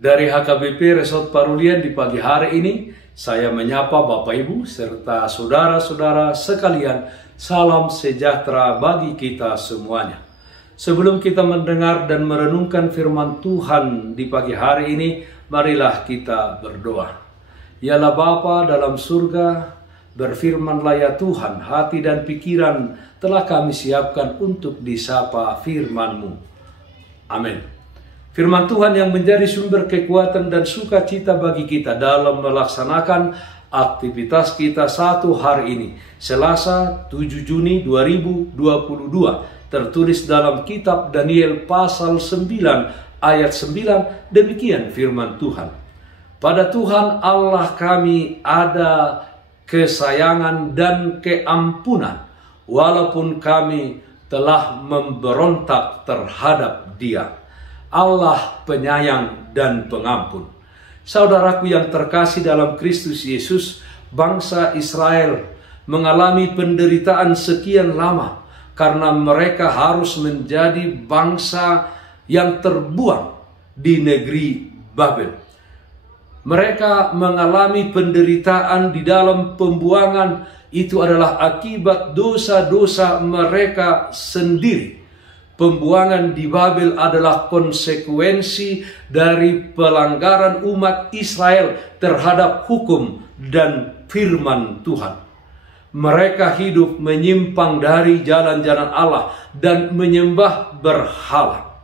Dari HKBP Resort Parulian di pagi hari ini, saya menyapa Bapak Ibu serta saudara-saudara sekalian, salam sejahtera bagi kita semuanya. Sebelum kita mendengar dan merenungkan firman Tuhan di pagi hari ini, marilah kita berdoa. Yalah Bapa dalam surga, berfirmanlah ya Tuhan, hati dan pikiran telah kami siapkan untuk disapa firman-Mu. Amin. Firman Tuhan yang menjadi sumber kekuatan dan sukacita bagi kita dalam melaksanakan aktivitas kita satu hari ini, Selasa 7 Juni 2022, tertulis dalam kitab Daniel pasal 9 ayat 9, demikian firman Tuhan. Pada Tuhan Allah kami ada kesayangan dan keampunan, walaupun kami telah memberontak terhadap Dia. Allah penyayang dan pengampun. Saudaraku yang terkasih dalam Kristus Yesus, bangsa Israel mengalami penderitaan sekian lama karena mereka harus menjadi bangsa yang terbuang di negeri Babel. Mereka mengalami penderitaan di dalam pembuangan, itu adalah akibat dosa-dosa mereka sendiri. Pembuangan di Babel adalah konsekuensi dari pelanggaran umat Israel terhadap hukum dan firman Tuhan. Mereka hidup menyimpang dari jalan-jalan Allah dan menyembah berhala.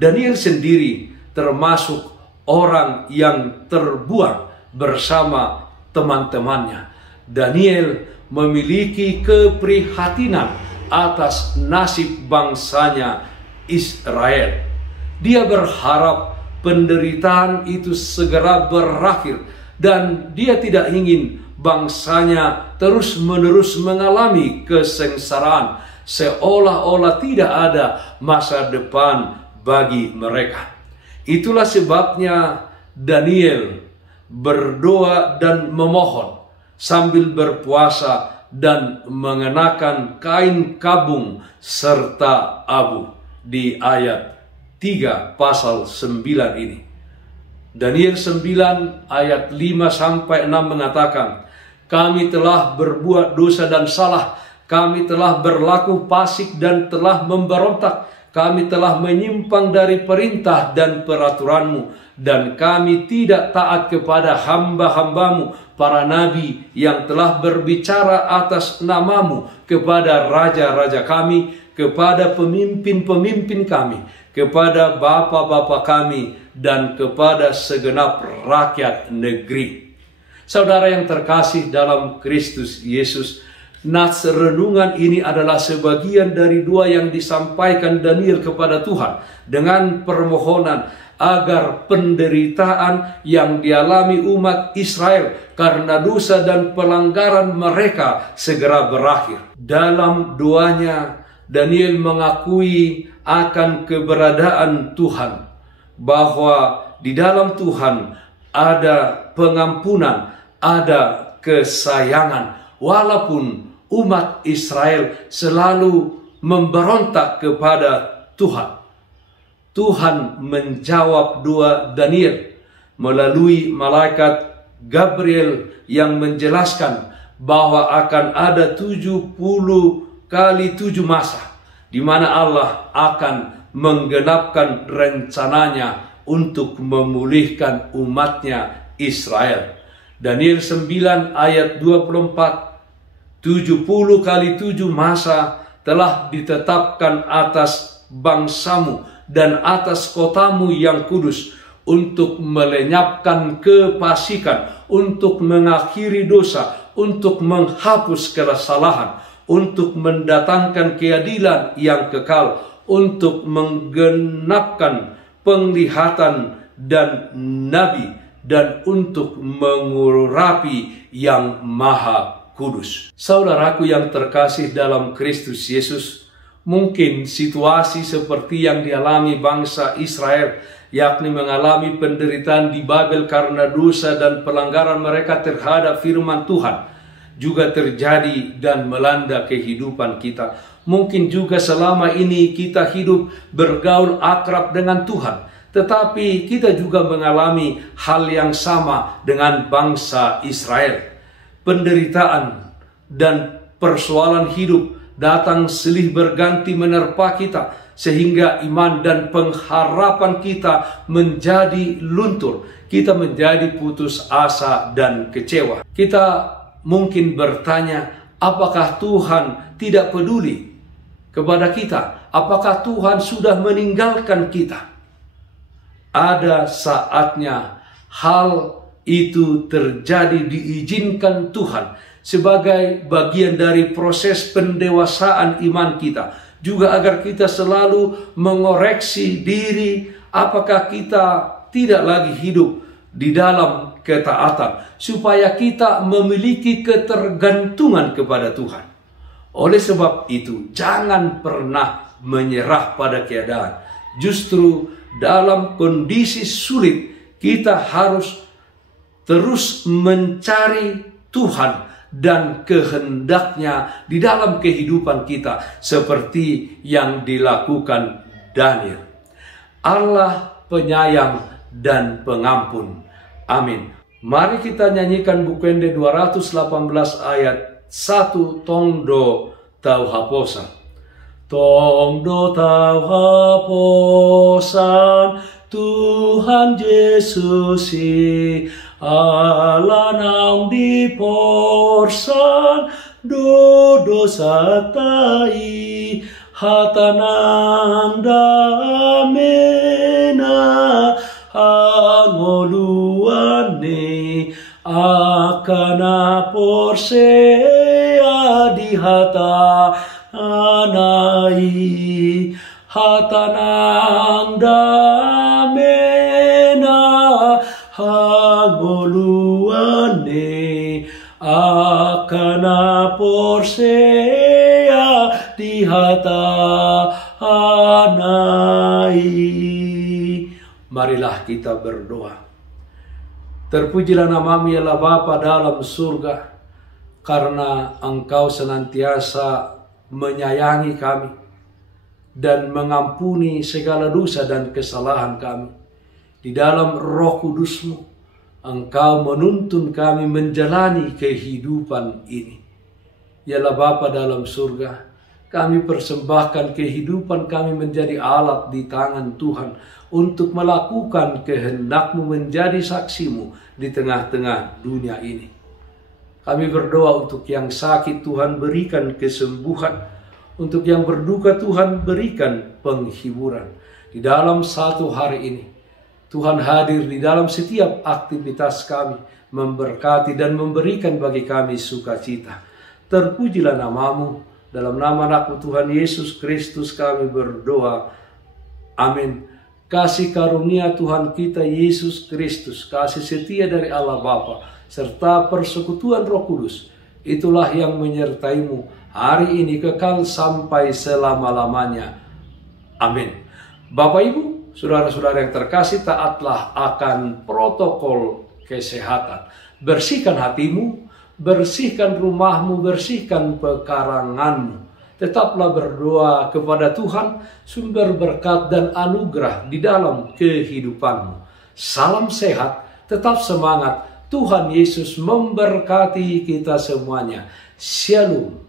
Daniel sendiri termasuk orang yang terbuang bersama teman-temannya. Daniel memiliki keprihatinan atas nasib bangsanya Israel. Dia berharap penderitaan itu segera berakhir dan dia tidak ingin bangsanya terus-menerus mengalami kesengsaraan seolah-olah tidak ada masa depan bagi mereka. Itulah sebabnya Daniel berdoa dan memohon sambil berpuasa dan mengenakan kain kabung serta abu di ayat 3 pasal 9 ini. Daniel 9 ayat 5 sampai 6 mengatakan, kami telah berbuat dosa dan salah, kami telah berlaku fasik dan telah memberontak, kami telah menyimpang dari perintah dan peraturan-Mu, dan kami tidak taat kepada hamba-hamba-Mu, para nabi yang telah berbicara atas nama-Mu, kepada raja-raja kami, kepada pemimpin-pemimpin kami, kepada bapa-bapa kami, dan kepada segenap rakyat negeri. Saudara yang terkasih dalam Kristus Yesus, nats renungan ini adalah sebagian dari doa yang disampaikan Daniel kepada Tuhan dengan permohonan agar penderitaan yang dialami umat Israel karena dosa dan pelanggaran mereka segera berakhir. Dalam doanya, Daniel mengakui akan keberadaan Tuhan, bahwa di dalam Tuhan ada pengampunan, ada kesayangan, walaupun umat Israel selalu memberontak kepada Tuhan. Tuhan menjawab doa Daniel melalui malaikat Gabriel yang menjelaskan bahwa akan ada 70 kali 7 masa di mana Allah akan menggenapkan rencananya untuk memulihkan umatnya Israel. Daniel 9 ayat 24, 70 kali 7 masa telah ditetapkan atas bangsamu dan atas kotamu yang kudus, untuk melenyapkan kefasikan, untuk mengakhiri dosa, untuk menghapus kesalahan, untuk mendatangkan keadilan yang kekal, untuk menggenapkan penglihatan dan nabi, dan untuk mengurapi yang maha kudus. Saudaraku yang terkasih dalam Kristus Yesus, mungkin situasi seperti yang dialami bangsa Israel, yakni mengalami penderitaan di Babel karena dosa dan pelanggaran mereka terhadap firman Tuhan, juga terjadi dan melanda kehidupan kita. Mungkin juga selama ini kita hidup bergaul akrab dengan Tuhan, Tetapi kita juga mengalami hal yang sama dengan bangsa Israel. Penderitaan dan persoalan hidup datang silih berganti menerpa kita, sehingga iman dan pengharapan kita menjadi luntur. Kita menjadi putus asa dan kecewa. Kita mungkin bertanya, apakah Tuhan tidak peduli kepada kita? Apakah Tuhan sudah meninggalkan kita? Ada saatnya hal itu terjadi, diizinkan Tuhan sebagai bagian dari proses pendewasaan iman kita. Juga agar kita selalu mengoreksi diri, apakah kita tidak lagi hidup di dalam ketaatan, supaya kita memiliki ketergantungan kepada Tuhan. Oleh sebab itu, jangan pernah menyerah pada keadaan. Justru dalam kondisi sulit, kita harus terus mencari Tuhan dan kehendaknya di dalam kehidupan kita, seperti yang dilakukan Daniel. Allah penyayang dan pengampun. Amin. Mari kita nyanyikan Bukende 218 ayat 1, Tongdo tau haposan. Tongdo tau haposan, Tuhan Yesus Allah nang di porsan dodo satai hatanang damena angoluane akana porsea di hata anai hatanang damena hangoluane akana porsea di hata anai. Marilah kita berdoa. Terpujilah namamu ya Bapa dalam surga, karena Engkau senantiasa menyayangi kami dan mengampuni segala dosa dan kesalahan kami. Di dalam Roh Kudus-Mu, Engkau menuntun kami menjalani kehidupan ini. Ya Bapa dalam surga, kami persembahkan kehidupan kami menjadi alat di tangan Tuhan untuk melakukan kehendak-Mu, menjadi saksi-Mu di tengah-tengah dunia ini. Kami berdoa untuk yang sakit, Tuhan berikan kesembuhan. Untuk yang berduka, Tuhan berikan penghiburan. Di dalam satu hari ini, Tuhan hadir di dalam setiap aktivitas kami, memberkati dan memberikan bagi kami sukacita. Terpujilah namamu, dalam nama Anak-Mu Tuhan Yesus Kristus kami berdoa. Amin. Kasih karunia Tuhan kita Yesus Kristus, kasih setia dari Allah Bapa, serta persekutuan Roh Kudus, itulah yang menyertaimu hari ini kekal sampai selama-lamanya. Amin. Bapak Ibu, saudara-saudara yang terkasih, taatlah akan protokol kesehatan. Bersihkan hatimu, bersihkan rumahmu, bersihkan pekaranganmu. Tetaplah berdoa kepada Tuhan, sumber berkat dan anugerah di dalam kehidupanmu. Salam sehat, tetap semangat. Tuhan Yesus memberkati kita semuanya. Shalom.